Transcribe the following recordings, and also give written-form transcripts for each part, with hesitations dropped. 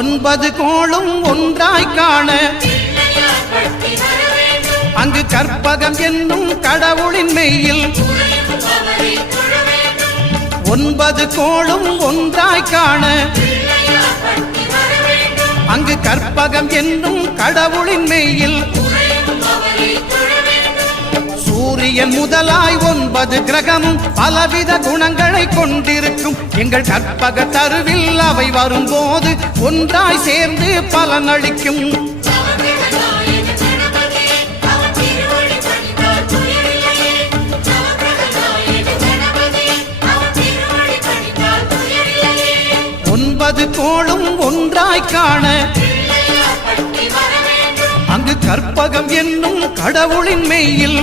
9 கோளும் ஒன்றாய் காண அங்கு கற்பகம் என்னும் கடவுளின் மெய்யில் 9 கோளும் ஒன்றாய் காண அங்கு கற்பகம் என்னும் கடவுளின் மெய்யில் சூரியன் முதலாய் 9 கிரகமும் பலவித குணங்களை கொண்டிருக்கும் எங்கள் கற்பக தருவில் அவை வரும்போது ஒன்றாய் சேர்ந்து பலனளிக்கும். கோளும் ஒன்றாய் காண அங்கு கற்பகம் என்னும் கடவுளின் மெய்யில்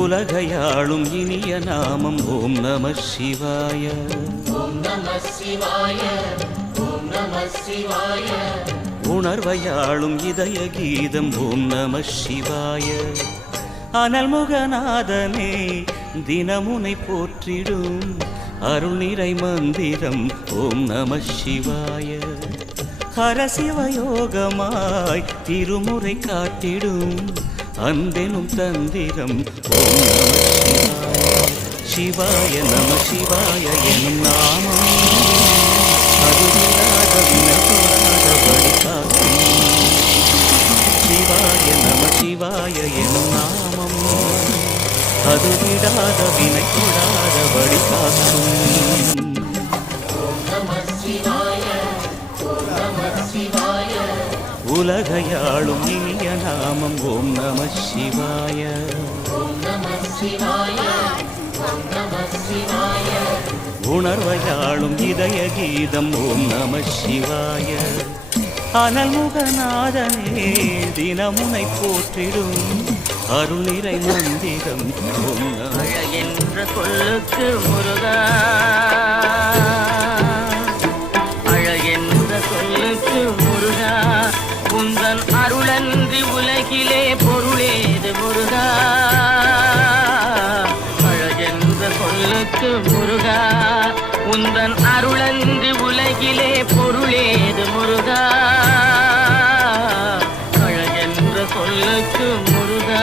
உலகையாளும் இனிய நாமம் ஓம் நம சிவாய. உணர்வையாளும் இதய கீதம் ஓம் நம சிவாய. அனல்முகநாதனே தினமுனை போற்றிடும் அருள் நிறை மந்திரம் ஓம் நம சிவாய. ஹரசிவயோகமாய் திருமுறை காட்டிடும் அன்பெனும் தந்திரம் ஓம் நம சிவாய. நம சிவாய எனும் நாமம் அது விடாத வினத்தோடாத வழிகாட்டும். சிவாய நம சிவாய எனும் நாமம் அது விடாத வினத்தோடாத வழிகாட்டும். உலகையாளும் இனிய நாமம் ஓம் நம சிவாய. உணர்வையாளும் இதய கீதம் ஓம் நம சிவாய. அனல்முகநாதனே தினமுனை போற்றிடும் அருள் நிறை மந்திரம் ஓம் நம என்ற சொல்லுக்கு முருகா, அழகென்ற சொல்லுக்கு முருகா, உந்தன் அருளன்றி உலகிலே பொருளேது முருகா. அழகென்ற சொல்லுக்கு முருகா, உந்தன் அருளன்றி உலகிலே பொருளேது முருகா. அழகென்ற சொல்லுக்கு முருகா.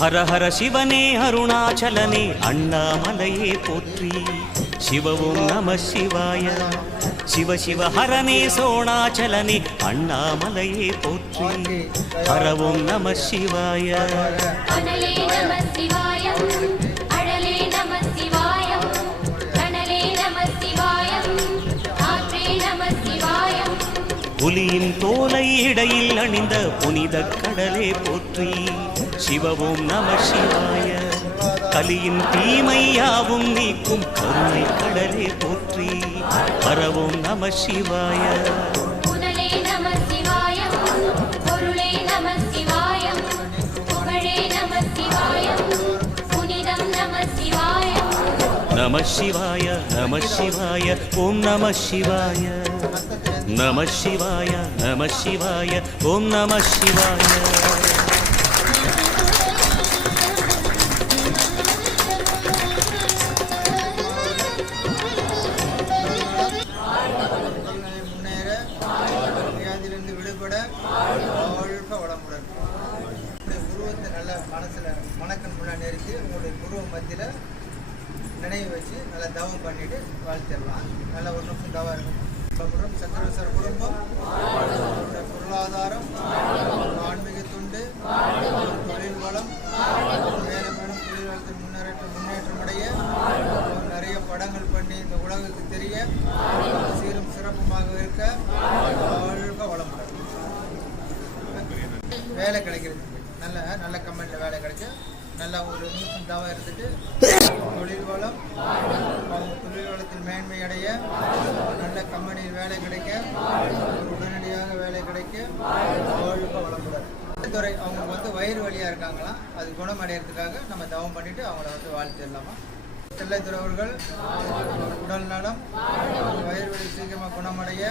ஹர ஹர சிவனே அருணாச்சலனே அண்ணாமலையே போற்றி. சிவ ஓம் நம சிவாய. சிவ சிவ ஹரனே சோணாச்சலனே அண்ணாமலையே போற்றி. ஹர ஓம் நம சிவாய. புலியின் தோலை இடையில் அணிந்த புனித கடலே போற்றி. சிவ ஓம் நம சிவாய. கலியின் தீமையாவும் நீக்கும் கருணை கடலே போற்றி பரவோம் நம சிவாய. புனலே நம சிவாயம் பொருளே நம சிவாயம் புகழே நம சிவாயம் புனிதம் நம சிவாயம். நம சிவாய நம சிவாய ஓம் நம சிவாய. நம சிவாய நம சிவாய ஓம் நம சிவாய. முன்னேற வியாதியிலிருந்து விடுபட வாழ்க வளமுடன். உருவத்தை நல்ல மனசுல மணக்கண் முன்னாடி நிறுத்தி உங்களுடைய உருவ மத்தியில நினைவு வச்சு நல்லா தவம் பண்ணிட்டு வாழ்த்திடலாம். நல்லா ஒரு நிமிஷம் தவம் இருக்கும். சந்திரசர் குடும்பம், பொருளாதாரம், ஆன்மீக துண்டு, தொழில் வளம், மேலும் மேலும் தொழில் வளத்தில் முன்னேற்றம் அடைய நிறைய படங்கள் பண்ணி இந்த உலகுக்கு தெரிய சீரும் சிறப்புமாக இருக்க வாழ்க வளமுடன். வேலை கிடைக்கிறது நல்ல நல்ல கம்பெனியில் வேலை கிடைக்க நல்லா ஒரு நிமிஷம் தவம் இருந்துட்டு தொழில் வளம், தொழில் வளத்தில் மேன்மை அடைய நல்ல கம்பெனியில் வேலை கிடைக்க உடனடியாக வேலை கிடைக்க வாழ்க வளமுடன். துறை அவங்க வயிறு வலியாக இருக்காங்களாம், அது குணமடைகிறதுக்காக நம்ம தவம் பண்ணிட்டு அவங்கள வாழ்த்திடலாமா. செல்லத்துறை அவர்கள் உடல் நலம், வயிறு வலி சீக்கிரமாக குணமடைய,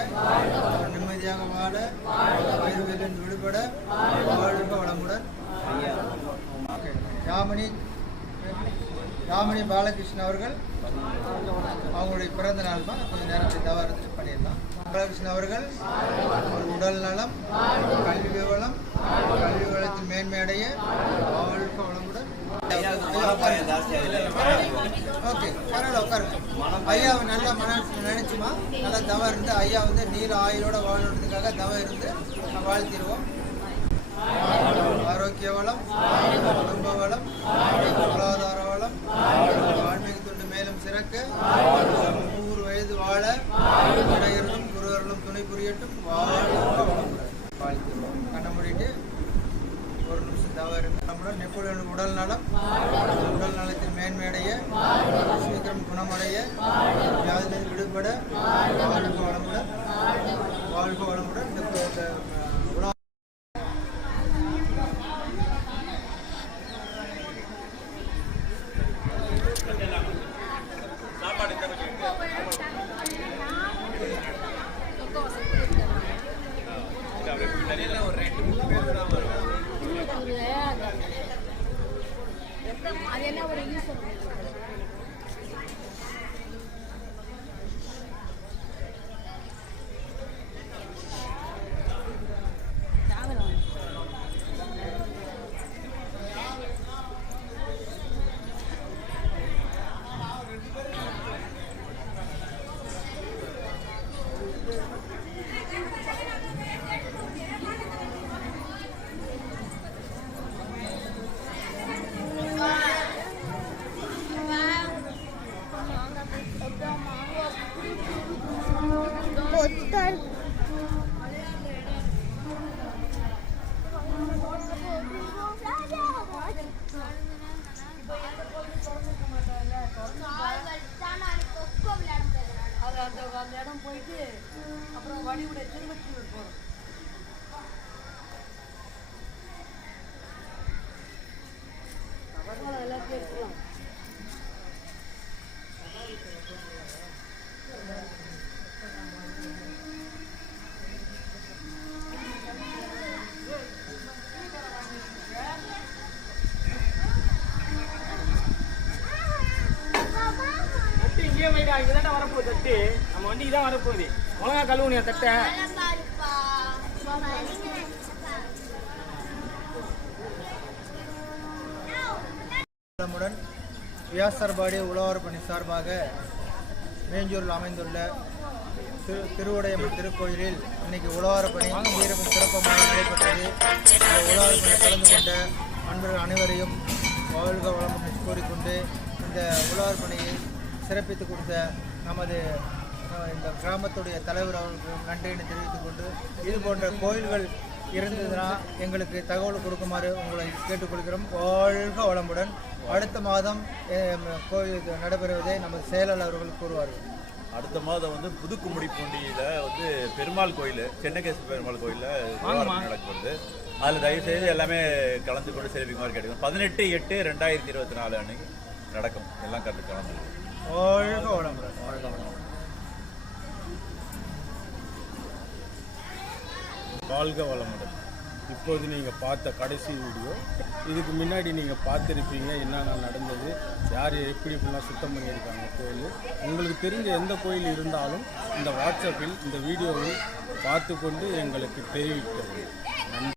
நிம்மதியாக வாழ, வயிறு வலியிலிருந்து விடுபட வாழ்க வளமுடன். யாமினி பாலகிருஷ்ணன் அவர்கள் அவங்களுடைய பிறந்த நாள் தான் கொஞ்சம் நேரம் தவறு பண்ணிடலாம். பாலகிருஷ்ணன் அவர்கள் உடல் நலம், கல்வி வளத்தில் மேன்மையடைய வாழ்க வளமுடன். ஓகே, பரவாயில்ல உட்காருங்க. ஐயாவை நல்லா நினைச்சுமா நல்லா தவம் இருந்து ஐயா நீல ஆயுளோட வாழறதுக்காக தவம் இருந்து வாழ்த்திடுவோம். ஆரோக்கிய வளம், குடும்ப வளம், பொருளாதார வளம், ஆன்மீக தொண்டு மேலும் சிறக்க 100 வயது வாழ இடையர்களும் குருவர்களும் துணை புரியட்டும். வாழ்த்துவோம். கண்ணை மூடிட்டு ஒரு நிமிஷம் தவறு இருக்கு. நம்முடன் நெப்போலியன் உடல் நலம், உடல் நலத்தில் மேன்மையடைய, சீக்கிரம் குணமடைய, வியாதியிலிருந்து விடுபட வாழ்க வளமுடன். வாழ்க வளமுடன். அந்த இடம் போயிட்டு அப்புறம் வடிவுடைய திருவற்றியூர் போகிறோம். எல்லாத்தையும் எடுத்துக்கலாம். இங்கதான் வரப்போகுது தட்டு, நம்ம வண்டிக்கு தான் வரப்போகுது. ஒழுங்கா கழுவுனியா தட்டை? வியாசர்பாடி உழவர் பணி சார்பாக மேஞ்சூரில் அமைந்துள்ள திருவுடையம்மன் திருக்கோயிலில் இன்னைக்கு உழவார பணி சீரும் சிறப்பமாக நடைபெற்றது. இந்த உழவார பணி கலந்து கொண்ட அன்பர்கள் அனைவரையும் வாழ்க வளமுடன் கூறிக்கொண்டு இந்த உழவார் பணியை சிறப்பித்து கொடுத்த நமது இந்த கிராமத்துடைய தலைவர் அவர்களுக்கு நன்றியினை தெரிவித்துக் கொண்டு இது போன்ற கோயில்கள் இருந்ததுன்னா எங்களுக்கு தகவல் கொடுக்குமாறு உங்களை கேட்டுக்கொள்கிறோம். வாழ்க வளமுடன். அடுத்த மாதம் கோயில் நடைபெறுவதை நமது செயலாளர் அவர்கள் கூறுவார்கள். அடுத்த மாதம் வந்து புதுக்கும்மிடிப்பூண்டியில் வந்து பெருமாள் கோயில், சென்னகேஸ்வர பெருமாள் கோயிலில் நடக்கிறது. அதில் தயவுசெய்து எல்லாமே கலந்து கொண்டு சேவிக்குமாறு கேட்டுக்கணும். 18/8/2024 அன்னைக்கு நடக்கும். எல்லாம் கலந்து. வாழ்க வளமுடன். வாழ்க வளமுடன். வாழ்க வளமுடன். இப்போது நீங்கள் பார்த்த கடைசி வீடியோ, இதுக்கு முன்னாடி நீங்கள் பார்த்துருப்பீங்க என்னென்ன நடந்தது, யார் எப்படி இப்படிலாம் சுத்தம் பண்ணியிருக்காங்க கோயில். உங்களுக்கு தெரிஞ்ச எந்த கோயில் இருந்தாலும் இந்த வாட்ஸ்அப்பில் இந்த வீடியோவில் பார்த்து கொண்டு எங்களுக்கு தெரிவிக்கவும்.